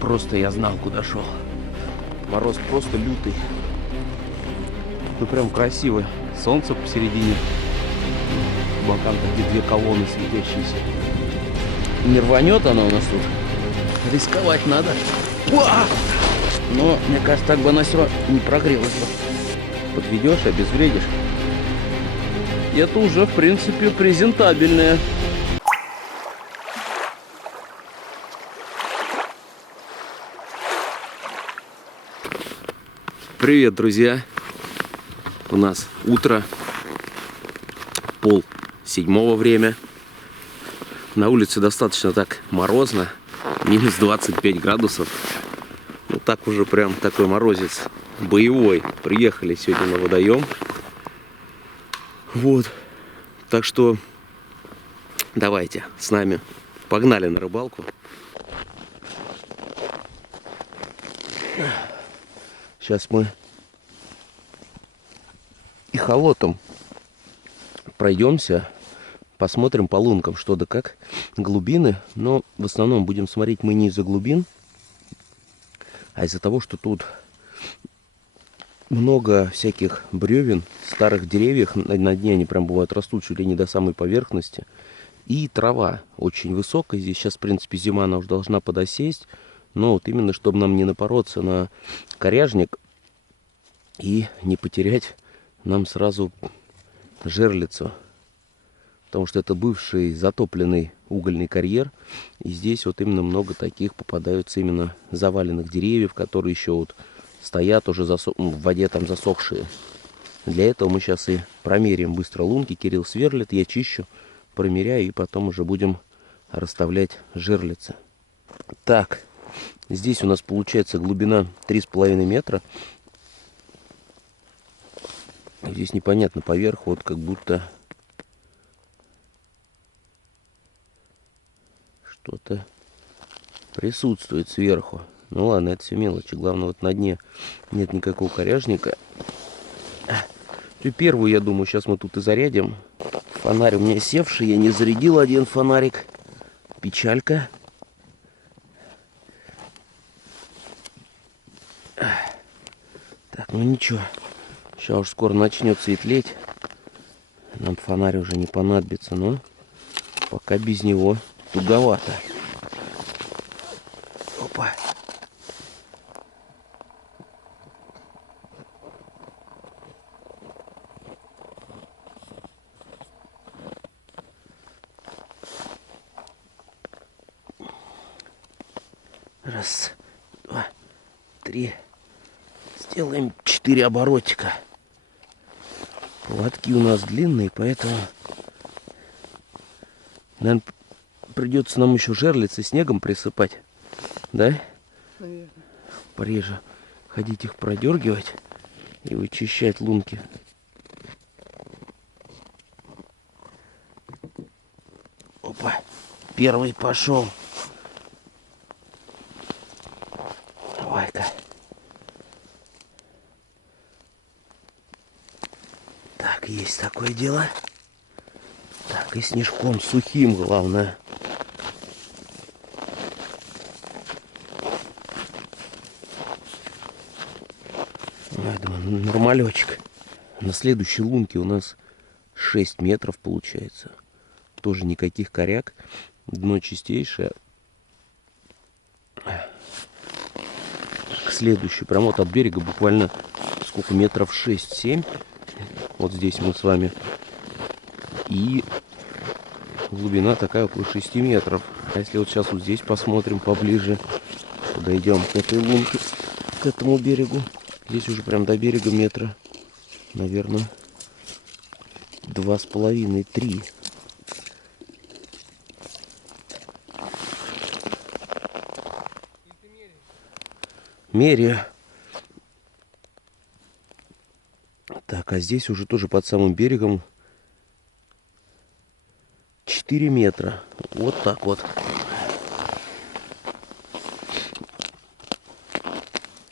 Просто я знал, куда шел. Мороз просто лютый. Ну прям красиво. Солнце посередине. По бокам такие две колонны светящиеся. Не рванет оно у нас тут. Рисковать надо. Уа! Но, мне кажется, так бы она все равно не прогрелась бы. Подведешь, обезвредишь. И это уже, в принципе, презентабельное. Привет, друзья! У нас утро, 6:30 время. На улице достаточно так морозно, минус 25 градусов. Ну так уже прям такой морозец боевой. Приехали сегодня на водоем. Вот. Так что давайте с нами. Погнали на рыбалку. Сейчас мы эхолотом пройдемся, посмотрим по лункам, что да как, глубины. Но в основном будем смотреть мы не из-за глубин, а из-за того, что тут много всяких бревен, старых деревьев. На дне они прям бывают растут чуть ли не до самой поверхности. И трава очень высокая. Здесь сейчас, в принципе, зима, она уже должна подосесть. Но вот именно, чтобы нам не напороться на коряжник и не потерять нам сразу жерлицу. Потому что это бывший затопленный угольный карьер. И здесь вот именно много таких попадаются именно заваленных деревьев, которые еще вот стоят уже в воде там засохшие. Для этого мы сейчас и промеряем быстро лунки. Кирилл сверлит, я чищу, промеряю, и потом уже будем расставлять жерлицы. Так, здесь у нас получается глубина 3,5 метра. Здесь непонятно, поверх вот как будто что-то присутствует сверху. Ну ладно, это все мелочи. Главное, вот на дне нет никакого коряжника. И первую, я думаю, сейчас мы тут и зарядим. Фонарь у меня севший, я не зарядил один фонарик. Печалька. Так, ну ничего. Сейчас уж скоро начнет светлеть. Нам фонарь уже не понадобится, но пока без него туговато. Опа. Раз, два, три. Сделаем 4 оборотика. Поводки у нас длинные, поэтому, наверное, придется нам еще жерлицы снегом присыпать. Да? Наверное. Пореже ходить их продергивать и вычищать лунки. Опа, первый пошел. Давай-ка. Так, есть такое дело. Так, и снежком сухим, главное. Я думаю, нормалечек. На следующей лунке у нас 6 метров получается. Тоже никаких коряк. Дно чистейшее. К следующей, прям вот от берега буквально сколько метров, 6-7. Вот здесь мы с вами. И глубина такая около 6 метров. А если вот сейчас вот здесь посмотрим поближе, подойдем к этой лунке, к этому берегу. Здесь уже прям до берега метра, наверное, 2,5-3. Меряю. Так, а здесь уже тоже под самым берегом 4 метра. Вот так вот.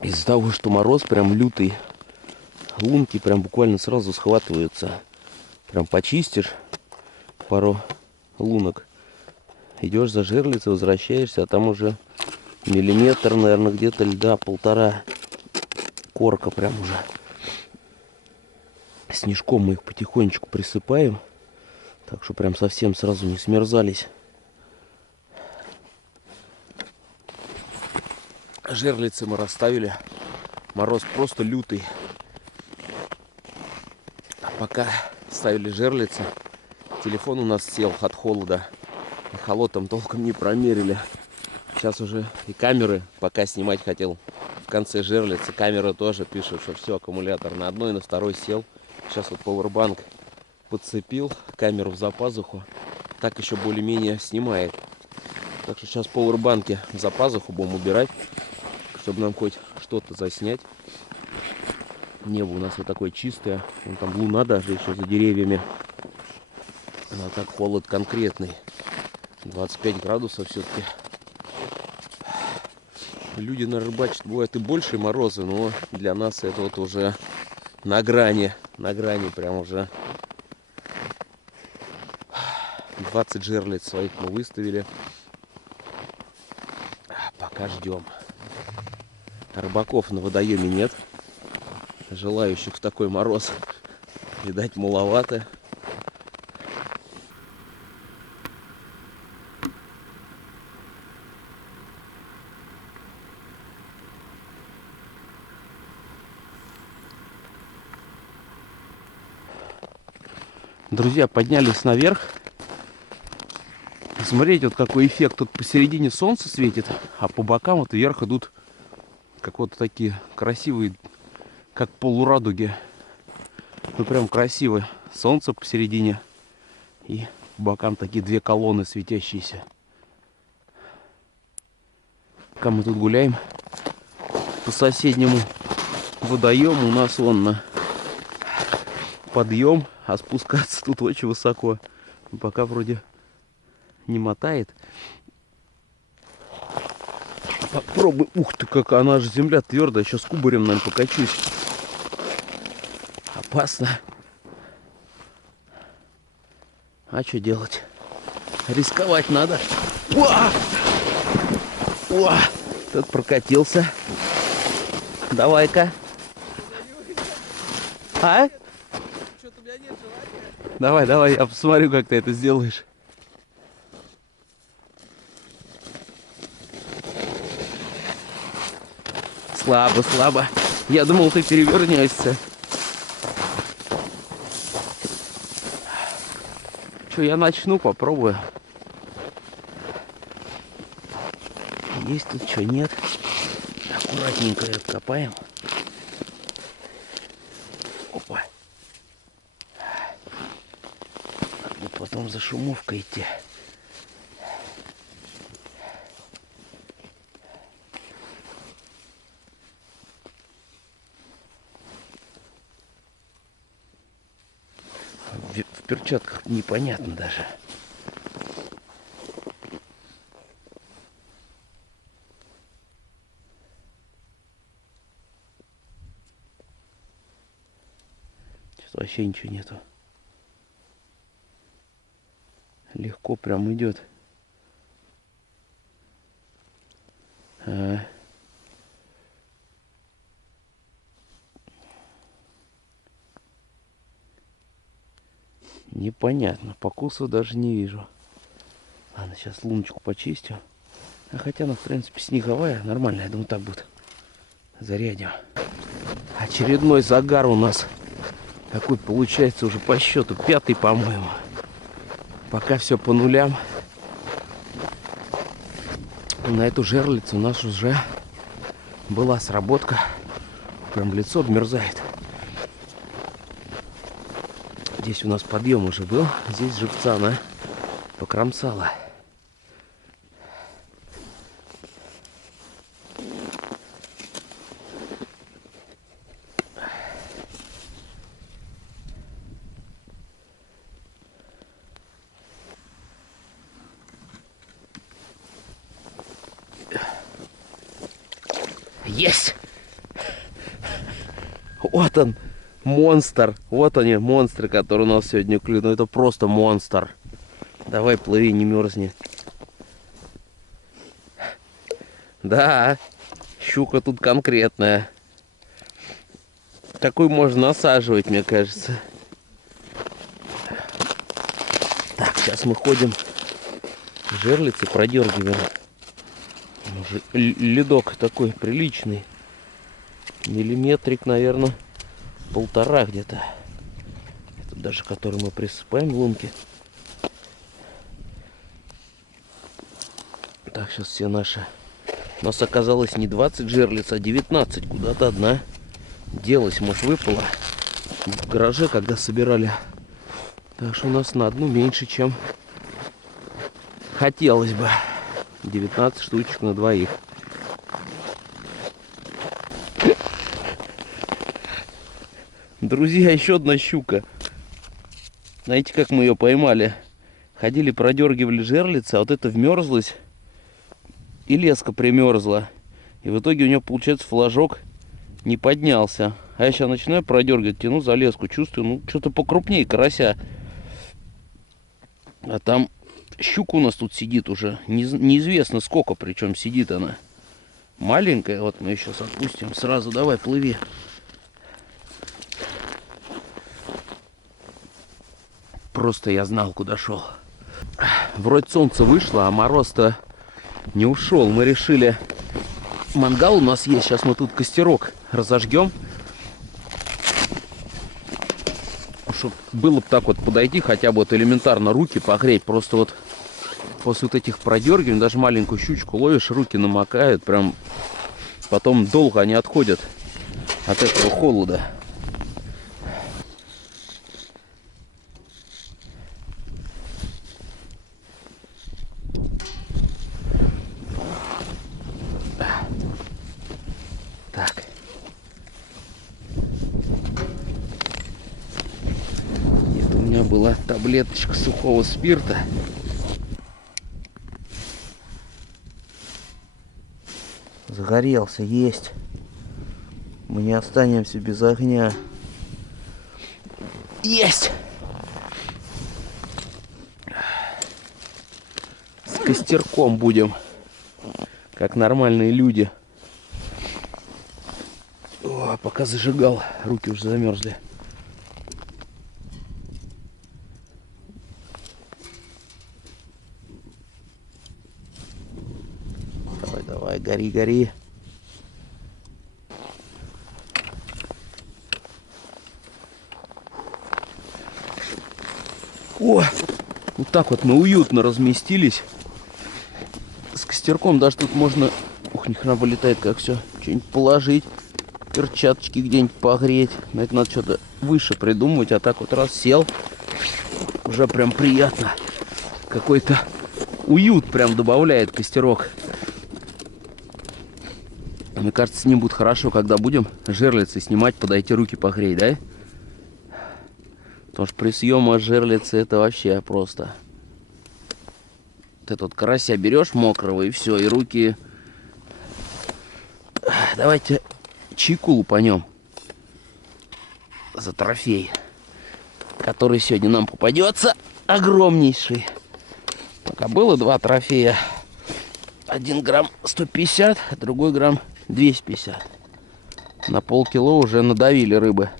Из-за того, что мороз прям лютый, лунки прям буквально сразу схватываются. Прям почистишь пару лунок, идешь за жерлицей, возвращаешься, а там уже миллиметр, наверное, где-то льда, 1,5. Корка прям уже. Снежком мы их потихонечку присыпаем. Так что прям совсем сразу не смерзались. Жерлицы мы расставили. Мороз просто лютый. А пока ставили жерлицы, телефон у нас сел от холода. И холодом толком не промерили. Сейчас уже и камеры, пока снимать хотел в конце жерлицы, камера тоже пишет, что все, аккумулятор на одной, на второй сел. Сейчас вот пауэрбанк подцепил, камеру за пазуху. Так еще более-менее снимает. Так что сейчас пауэрбанки за пазуху будем убирать, чтобы нам хоть что-то заснять. Небо у нас вот такое чистое. Вон там луна даже еще за деревьями. А так холод конкретный. 25 градусов все-таки. Люди на рыбачат, бывают и большие морозы, но для нас это вот уже на грани прям уже. 20 жерлиц своих мы выставили. Пока ждем. Рыбаков на водоеме нет. Желающих в такой мороз, видать, маловато. Друзья, поднялись наверх. Смотрите, вот какой эффект. Тут посередине солнце светит, а по бокам вот вверх идут как вот такие красивые, как полурадуги. Ну прям красиво. Солнце посередине и по бокам такие две колонны светящиеся. Пока мы тут гуляем по соседнему водоему, у нас вон подъем, а спускаться тут очень высоко. Пока вроде не мотает. Попробуй. Ух ты, как она же земля твердая. Сейчас кубарем, наверное, покачусь. Опасно. А что делать? Рисковать надо. Уа! Уа! Тут прокатился. Давай-ка. А? Что-то у меня нет желания. Давай, давай, я посмотрю, как ты это сделаешь. Слабо, слабо. Я думал, ты перевернешься. Что, я начну, попробую. Есть тут что, нет? Аккуратненько ее откопаем. Опа. Надо потом за шумовкой идти. В перчатках непонятно даже. Сейчас вообще ничего нету. Легко прям идет. Непонятно. Покусов даже не вижу. Ладно, сейчас луночку почистю. А хотя она, в принципе, снеговая. Нормально, я думаю, так будет. Зарядим. Очередной загар у нас. Такой получается уже по счету. 5-й, по-моему. Пока все по нулям. На эту жерлицу у нас уже была сработка. Прям лицо обмерзает. Здесь у нас подъем уже был. Здесь живца она покромсала. Есть! Вот он! Монстр. Вот они, монстры, которые у нас сегодня клюют. Ну это просто монстр. Давай, плыви, не мерзни. Да, щука тут конкретная. Такой можно насаживать, мне кажется. Так, сейчас мы ходим к жерлице, продергиваем. Уже ледок такой приличный. Миллиметрик, наверное, 1,5 где-то. Это даже который мы присыпаем в лунки. Так, сейчас все наши. У нас оказалось не 20 жерлиц, а 19. Куда-то одна делась, может, выпала в гараже, когда собирали. Так что у нас на одну меньше, чем хотелось бы. 19 штучек на двоих. Друзья, еще одна щука. Знаете, как мы ее поймали? Ходили, продергивали жерлицы, а вот это вмерзлось. И леска примерзла. И в итоге у нее, получается, флажок не поднялся. А я сейчас начинаю продергивать, тяну за леску. Чувствую, ну, что-то покрупнее карася. А там щука у нас тут сидит уже. Неизвестно сколько, причем сидит она. Маленькая. Вот мы ее сейчас отпустим. Сразу давай, плыви. Просто я знал, куда шел. Вроде солнце вышло, а мороз-то не ушел. Мы решили... Мангал у нас есть. Сейчас мы тут костерок разожгем. Чтобы было бы так вот подойти, хотя бы вот элементарно руки погреть. Просто вот после вот этих продергиваний, даже маленькую щучку ловишь, руки намокают. Прям потом долго они отходят от этого холода. Так. Это у меня была таблеточка сухого спирта. Загорелся, есть. Мы не останемся без огня. Есть! С костерком будем, как нормальные люди. О, пока зажигал, руки уже замерзли. Давай, давай, гори, гори. О, вот так вот мы уютно разместились. С костерком даже тут можно... Ух, ни хрена вылетает, как все. Что-нибудь положить. Перчаточки где-нибудь погреть. На это надо что-то выше придумывать. А так вот раз сел. Уже прям приятно. Какой-то уют прям добавляет костерок. Мне кажется, с ним будет хорошо, когда будем жерлицы снимать, подойти руки погреть, да? Потому что при съеме жерлицы это вообще просто. Вот этот вот карася берешь мокрого и все, и руки... Давайте чайку лупанем за трофей, который сегодня нам попадется. Огромнейший. Пока было 2 трофея. 1 грамм 150, а другой грамм 250. На полкило уже надавили рыбы.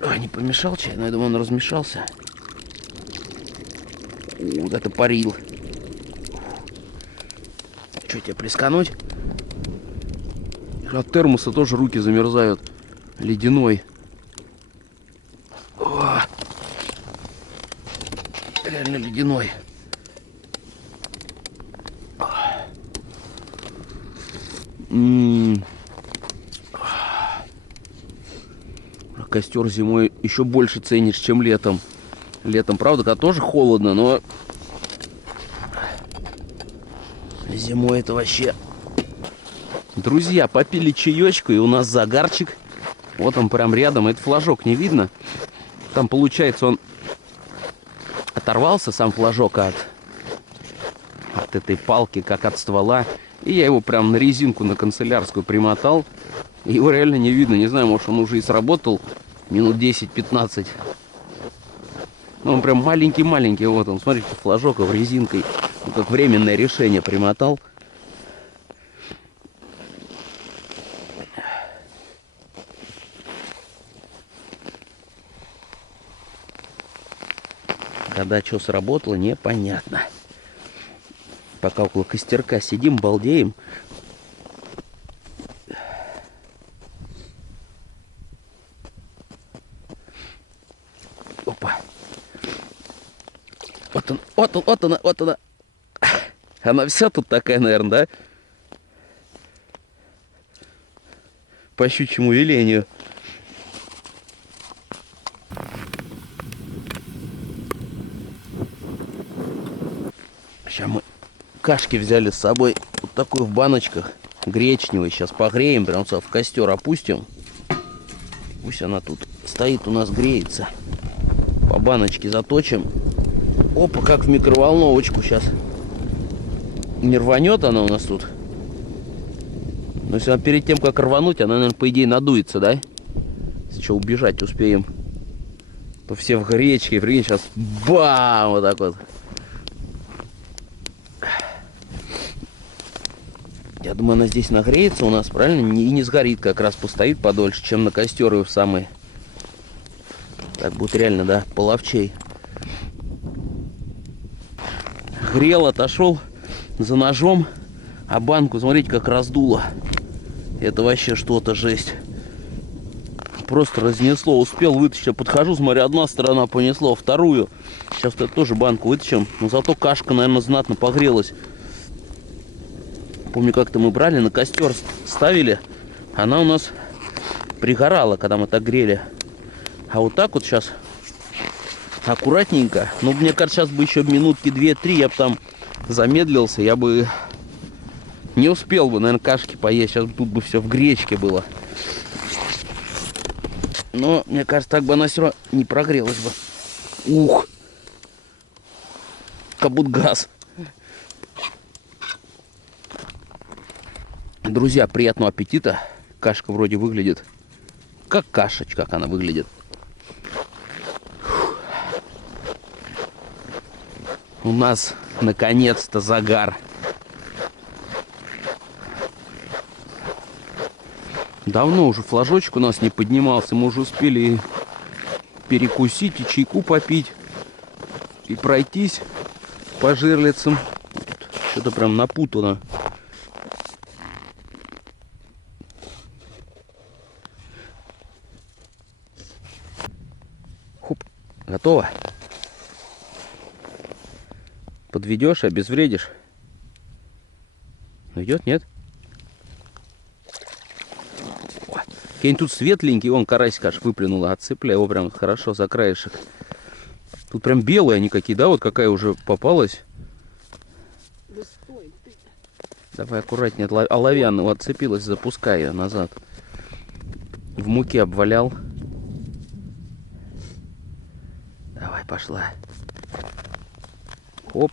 Ой, не помешал чай, но я думаю, он размешался. Вот это парил. Что, тебе плескануть? От термоса тоже руки замерзают. Ледяной. О! Реально ледяной. Костер зимой еще больше ценишь, чем летом. Летом, правда, когда тоже холодно, но зимой это вообще... Друзья, попили чаечку, и у нас загарчик. Вот он прям рядом. Это флажок не видно. Там, получается, он оторвался, сам флажок, от этой палки, как от ствола. И я его прям на резинку, на канцелярскую примотал. И его реально не видно. Не знаю, может, он уже и сработал минут 10-15. Но он прям маленький-маленький. Вот он, смотрите, флажок резинкой Ну, как временное решение примотал. Когда что сработало, непонятно. Пока около костерка сидим, балдеем. Опа. Вот он, вот он, вот она, вот она. Она вся тут такая, наверное, да? По щучьему велению. Сейчас мы кашки взяли с собой. Вот такой в баночках. Гречневый. Сейчас погреем. Прям в костер опустим. Пусть она тут стоит у нас, греется. По баночке заточим. Опа, как в микроволновочку сейчас. Не рванет она у нас тут. Но если она перед тем, как рвануть, она, наверное, по идее надуется, да? Если что, убежать успеем. То все в гречке, прикинь, сейчас бам! Вот так вот. Я думаю, она здесь нагреется у нас, правильно? И не сгорит, как раз постоит подольше, чем на костер ее в самый. Так будет реально, да, половчей. Грел, отошел за ножом, а банку, смотрите, как раздуло. Это вообще что-то, жесть. Просто разнесло. Успел вытащить. Я подхожу, смотрю, одна сторона понесло, вторую. Сейчас вот тоже банку вытащим. Но зато кашка, наверное, знатно погрелась. Помню, как-то мы брали, на костер ставили. Она у нас пригорала, когда мы так грели. А вот так вот сейчас аккуратненько. Ну, мне кажется, сейчас бы еще минутки 2-3 я бы там замедлился. Я бы не успел бы, наверное, кашки поесть. Сейчас тут бы все в гречке было. Но, мне кажется, так бы она все равно не прогрелась бы. Ух! Как будто газ. Друзья, приятного аппетита. Кашка вроде выглядит как кашечка, как она выглядит. У нас наконец-то загар. Давно уже флажочек у нас не поднимался. Мы уже успели перекусить и чайку попить. И пройтись по жерлицам. Что-то прям напутано. Хоп, готово. Подведешь, обезвредишь. Идет, нет? Какие-нибудь тут светленький, вон карасик аж выплюнула, отцепляй его прям хорошо за краешек. Тут прям белые они какие, да? Вот какая уже попалась. Да стой ты. Давай аккуратнее, оловянного отцепилась, запускай ее назад. В муке обвалял. Давай, пошла. Оп.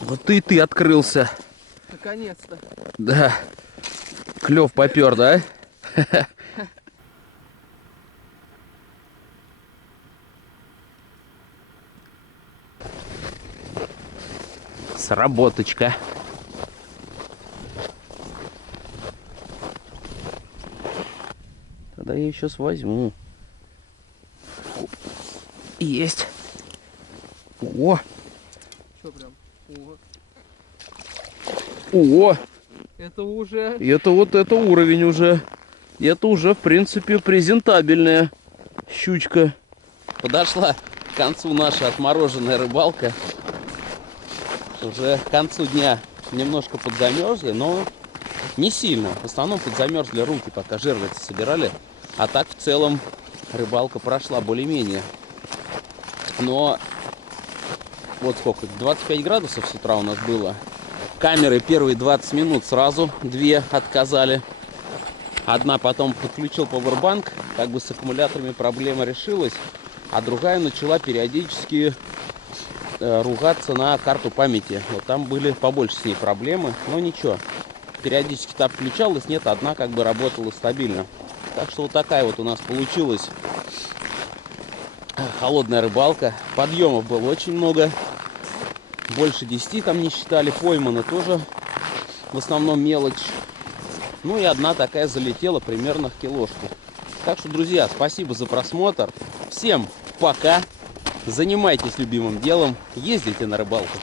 Вот и ты открылся. Наконец-то. Да. Клев попер, да? Сработочка. Тогда я сейчас возьму. Есть. О! Что прям? О! Это уже... Это вот это уровень уже. Это уже, в принципе, презентабельная щучка. Подошла к концу наша отмороженная рыбалка. Уже к концу дня немножко подзамерзли, но не сильно. В основном подзамерзли руки, пока жерлицы собирали. А так, в целом, рыбалка прошла более-менее. Но вот сколько, 25 градусов с утра у нас было. Камеры первые 20 минут сразу две отказали. Одна потом подключил пауэрбанк, как бы с аккумуляторами проблема решилась, а другая начала периодически ругаться на карту памяти. Вот там были побольше с ней проблемы, но ничего. Периодически та включалась, нет, одна как бы работала стабильно. Так что вот такая вот у нас получилась холодная рыбалка. Подъемов было очень много. больше 10 там не считали. Пойманы тоже в основном мелочь. Ну и одна такая залетела примерно в килошку. Так что, друзья, спасибо за просмотр. Всем пока. Занимайтесь любимым делом. Ездите на рыбалку.